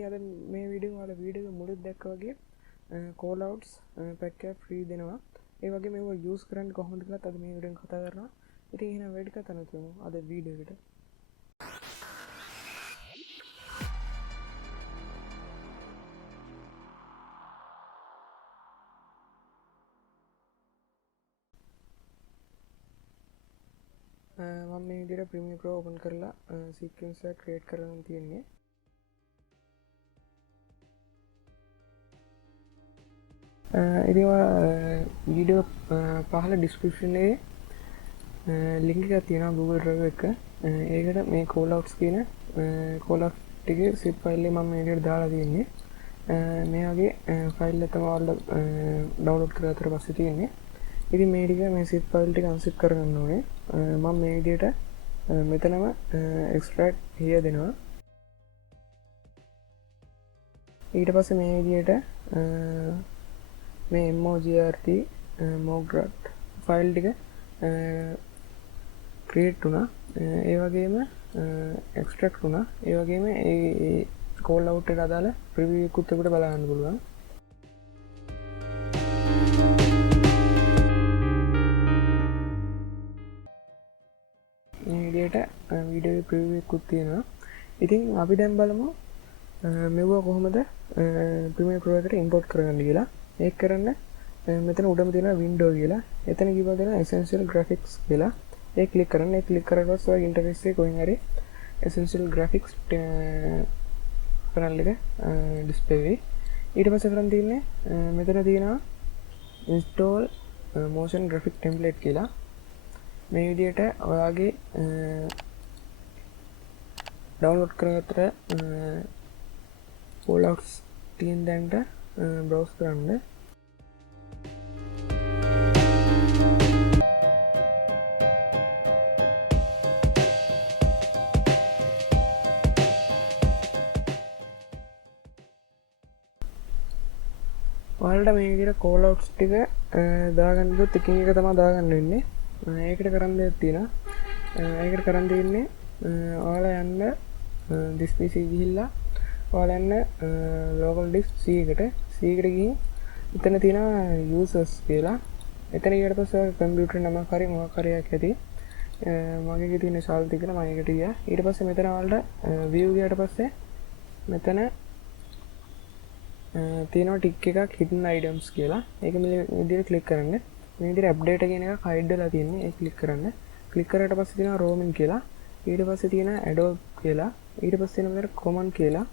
ඉතින් අද මේ වීඩියෝ වල වීඩියෝ මුලත් දැක්කා වගේ call outs pack එක free දෙනවා. ඒ වගේ මේව use කරන්න කොහොමද කියලා අද මේ වීඩියෝෙන් කතා කරනවා. ඉතින් එහෙනම් වැඩි කතා නැතුව අද වීඩියෝ එකට මම මේ විදිහට Premiere Pro open කරලා sequence එක create කරන්න තියෙන්නේ. ඉතින් වීඩියෝ පහළ description එකේ link එකක් තියෙනවා Google Drive එක. ඒකට මේ call outs කියන call out ටිකේ zip file එක මම මේ විදිහට දාලා තියෙන්නේ. මේ වගේ file එක තමයි ඔයාලට download කරලා පස්සේ තියෙන්නේ. ඉතින් මේ ටික මේ zip file ටික unzip කරගන්න ඕනේ. මම මේ විදිහට මෙතනම extract here දෙනවා. ඊට පස්සේ මේ විදිහට මේ MOGRT MOGRT ෆයිල් ටික ක්‍රියේට් වුණා. ඒ වගේම එක්ස්ට්‍රැක්ට් වුණා. ඒ වගේම ඒ කෝල් අවුට් එකට අදාළ ප්‍රිවිව් එකකුත් අපිට බලන්න පුළුවන්. මේ විදිහට වීඩියෝ ප්‍රිවිව් එකකුත් තියෙනවා. ඉතින් අපි දැන් බලමු මෙව කොහොමද Premiere Pro එකට import කරගන්න කියලා. ඒක කරන්න මෙතන උඩම තියෙන window කියලා. එතන කිව්වා දෙන essential graphics කියලා. ඒක ක්ලික් කරන්න. ඒක ක්ලික් කරලා ඔය ඉන්ටර්ෆේස් එකේ කොහෙන් හරි essential graphics panel එක display වෙයි. ඊට පස්සේ කරන් තියෙන්නේ මෙතන තියෙනවා install motion graphic template කියලා. මේ විදිහට ඔයාගේ download කරගත්ත callouts තියෙන දැනට browse කරන්න. ඔයාලට මේ විදිහට call outs ටික දාගන්න ගියොත් එකින් එක තමයි දාගන්න වෙන්නේ. ඒකට කරන්න දෙයක් තියෙනවා. ඒකට කරන් දෙන්නේ ඔයාලා යන්න this PC ගිහිල්ලා ඔයාලා යන්න local disk C එකට ගිහින් එතන තියෙනවා users කියලා. එතන ගියට පස්සේ ඔයාගේ කම්පියුටර් නමක් හරි මොකක් හරි එකක් ඇති. මගේ එකේ තියෙන ශාල්ති කියලා මම ඒකට ගියා. ඊට පස්සේ මෙතන ඔයාලට view ගියට පස්සේ මෙතන තියෙනවා ටික් එකක් hidden items කියලා. ඒක මේ විදිහට ක්ලික් කරන්න. මේ විදිහට update කියන එක hide වෙලා තියෙන්නේ. ඒක ක්ලික් කරන්න. ක්ලික් කරාට පස්සේ තියෙනවා roaming කියලා. ඊට පස්සේ තියෙනවා Adobe කියලා. ඊට පස්සේ තියෙනවා මෙතන common කියලා.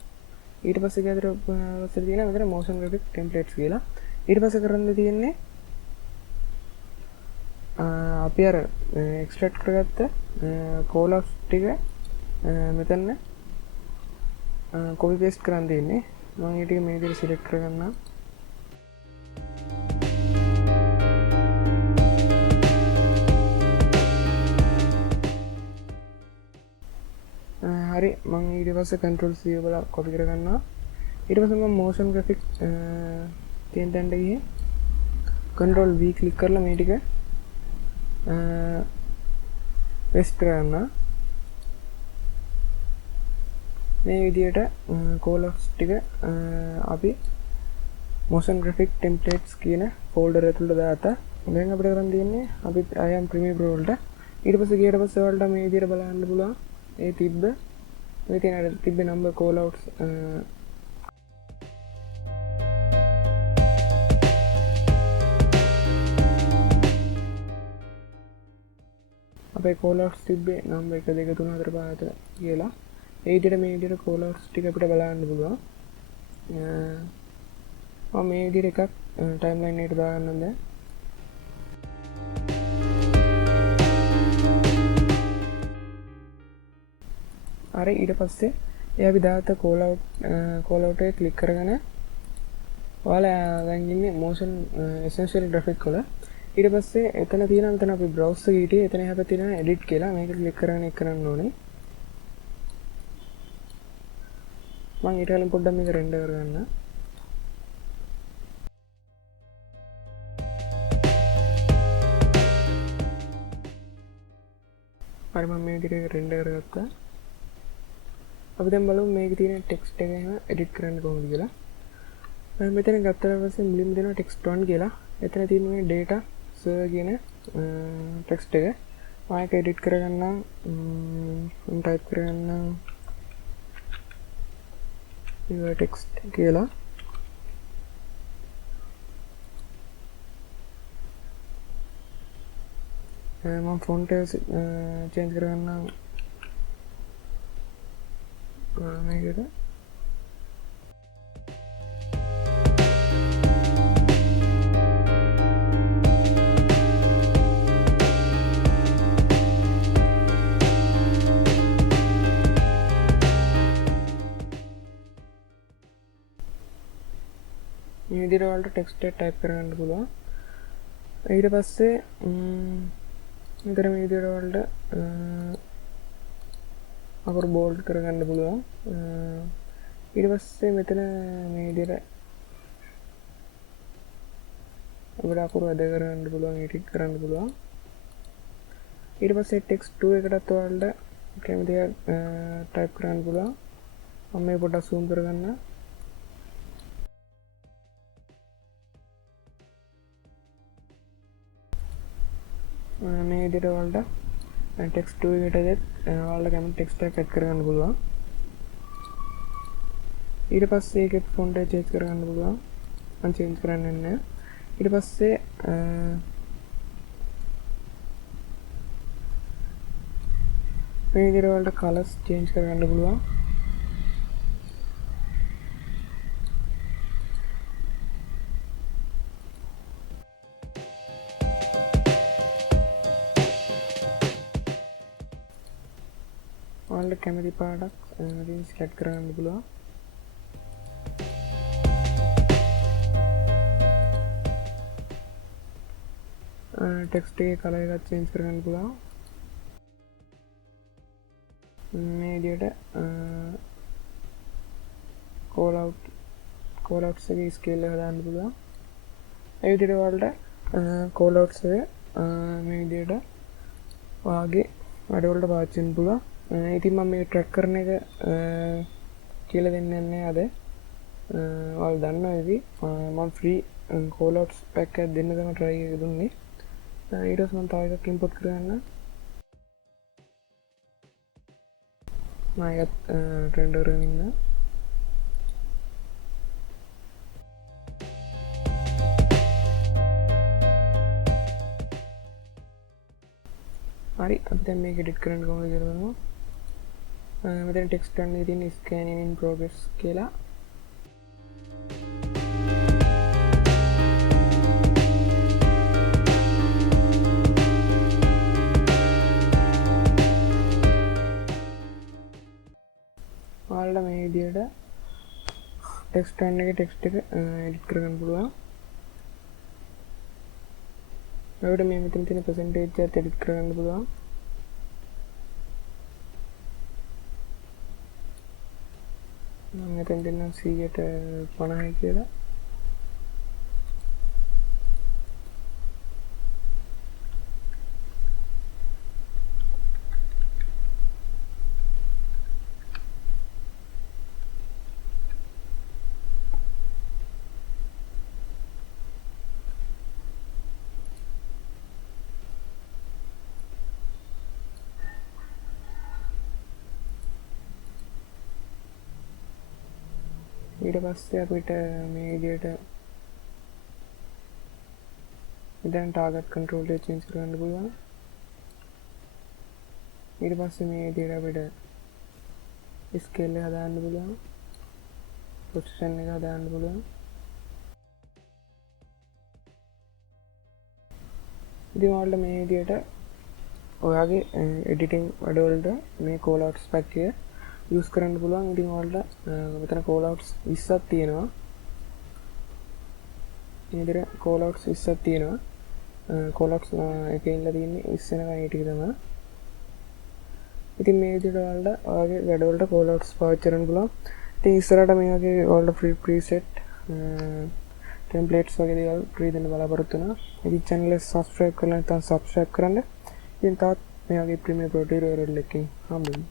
ඊට පස්සේ තියෙනවා මෙතන motion graphic templates කියලා. ඊට පස්සේ කරන්න තියෙන්නේ අපි අර extract කරගත්ත call outs ටික මෙතන copy paste කරන් දෙන්නේ. මම ඒ ටික මේ විදිහට select කරගන්නම්. හරි මම ඊට පස්සේ control C වල copy කරගන්නවා. ඊට පස්සේ මම motion graphic තියෙන තැනට ගිහින් control V click කරලා මේ ටික paste කරගන්නවා. මේ විදිහට call outs ටික අපි motion graphic templates කියන folder ඇතුළට දාලා දැන් අපිට කරන් තියෙන්නේ අපි I am Premiere Pro වලට ඊට පස්සේ ගියට පස්සේ ඔයාලට මේ විදිහට බලන්න පුළුවන් ඒ තිබ්බ මේ තියෙන තිබ්බ number call outs අපේ call outs තිබ්බේ number 1 2 3 4 5 කියලා. ඒ විදිහට මේ විදිහට call outs ටික අපිට බලන්න පුළුවන්. මම මේ විදිහට එකක් timeline එකට දාගන්නම් දැන්. අර ඊට පස්සේ ඒ අපි දාත call out එක ක්ලික් කරගෙන ඔයාලා දැන් ඉන්නේ motion essential graphic වල. ඊට පස්සේ එතන තියෙනවා මෙතන අපි browse එකේ හිටියේ එතන එහා පැත්තේ තියෙනවා edit කියලා. මේක ක්ලික් කරගෙන එක කරන්න ඕනේ. මම ඊට කලින් පොඩ්ඩක් මේක render කරගන්න. හරි මම මේ විදිහට render කරගත්තා. අපි දැන් බලමු මේකේ තියෙන ටෙක්ස්ට් එක එහෙම එඩිට් කරන්න කොහොමද කියලා. මෙතන ගත්තාට පස්සේ මුලින්ම දෙනවා ටෙක්ස්ට් 1 කියලා. එතන තියෙන මේ data sir කියන ටෙක්ස්ට් එක මම ඒක එඩිට් කරගන්න මම ටයිප් කරගන්න your text කියලා. මම ෆොන්ට් එක චේන්ජ් කරගන්න මේකට මේ විදිහට ඔයාලට ටෙක්ස්ට් එක ටයිප් කරගන්න පුළුවන්. ඊට පස්සේ මෙතන මේ විදිහට ඔයාලට අකුරු බෝල්ඩ් කරගන්න පුළුවන්. ඊට පස්සේ මෙතන මේ විදිහට අපිට අකුරු අද කරගන්න පුළුවන්, එඩිට් කරන්න පුළුවන්. ඊට පස්සේ ටෙක්ස්ට් 2 එකටත් ඔයාලට කැමති දේ ටයිප් කරන්න පුළුවන්. මම මේ පොඩ්ඩක් zoom කරගන්න. මේ විදිහට ඔයාලට ටෙක්ස්ට් 2 එකටත් ඔයාලට කැමති ටෙක්ස්ට් එකක් ඇඩ් කරගන්න පුළුවන්. ඊට පස්සේ ඒකේ ෆොන්ට් එක චේන්ජ් කරගන්න පුළුවන්. මම චේන්ජ් කරන්නේ නැහැ. ඊට පස්සේ මේ විදිහට ඔයාලට කලර්ස් චේන්ජ් කරගන්න පුළුවන්. ඔයාලට කැමති පාටක් ඉතින් සිලෙක්ට් කරගන්න පුළුවන්. ටෙක්ස්ට් එකේ කලර් එකක් චේන්ජ් කරගන්න පුළුවන්. මේ විදිහට call outs එකේ ස්කේල් එක හදාන්න පුළුවන්. ඒ විදිහට ඔයාලට call outs එක මේ විදිහට ඔයාගේ වැඩවලට පාවිච්චි කරන්න පුළුවන්. ඉතින් මම මේ ට්‍රැක් කරන එක කියලා දෙන්නේ නැහැ අද. ඔයාලා දන්නවා ඉතින් මම ෆ්‍රී call outs pack එකක් දෙන්න තමයි try එක දුන්නේ. ඊට පස්සේ මම තව එකක් import කරගන්න. මම ඒකත් render කරගෙන ඉන්න. හරි අපි දැන් මේක edit කරන්න කොහොමද කියලා බලමු. මෙතන text එකේ තියෙන scanning in progress කියලා. ඔයාලට මේ විදිහට text එකේ text එක edit කරගන්න පුළුවන්. ඔයාලට මේ මෙතන තියෙන percentage එකත් edit කරගන්න පුළුවන්. මම මෙතන දෙන්නම් 100ට 50යි කියලා. ඊට පස්සේ අපිට මේ විදිහට දැන් ටාගට් කන්ට්‍රෝල් එක චේන්ජ් කරන්න පුළුවන්. ඊට පස්සේ මේ විදිහට අපිට ස්කේල් එක හදාන්න පුළුවන්. පොසිෂන් එක හදාන්න පුළුවන්. ඉතින් ඔයාලට මේ විදිහට ඔයාගේ එඩිටිං වැඩවලට මේ call outs pack එක use කරන්න පුළුවන්. ඉතින් ඔයාලට මෙතන call outs 20ක් තියෙනවා. මේ විදිහට call outs 20ක් තියෙනවා. call outs එකේ ඉන්න තියෙන්නේ 20 වෙනකන් ඒ ටික තමයි. ඉතින් මේ විදිහට ඔයාලට ඔයාගේ වැඩවලට call outs පාවිච්චි කරන්න පුළුවන්. ඉතින් ඉස්සරහට මේ වගේ ඔයාලට free preset templates වගේ දේවල් free දෙන්න බලාපොරොත්තු වෙනවා. ඉතින් channel එක subscribe කරලා නැත්නම් subscribe කරන්න. ඉතින් තවත් මේ වගේ premiere pro tutorial එකකින් හම්බෙමු.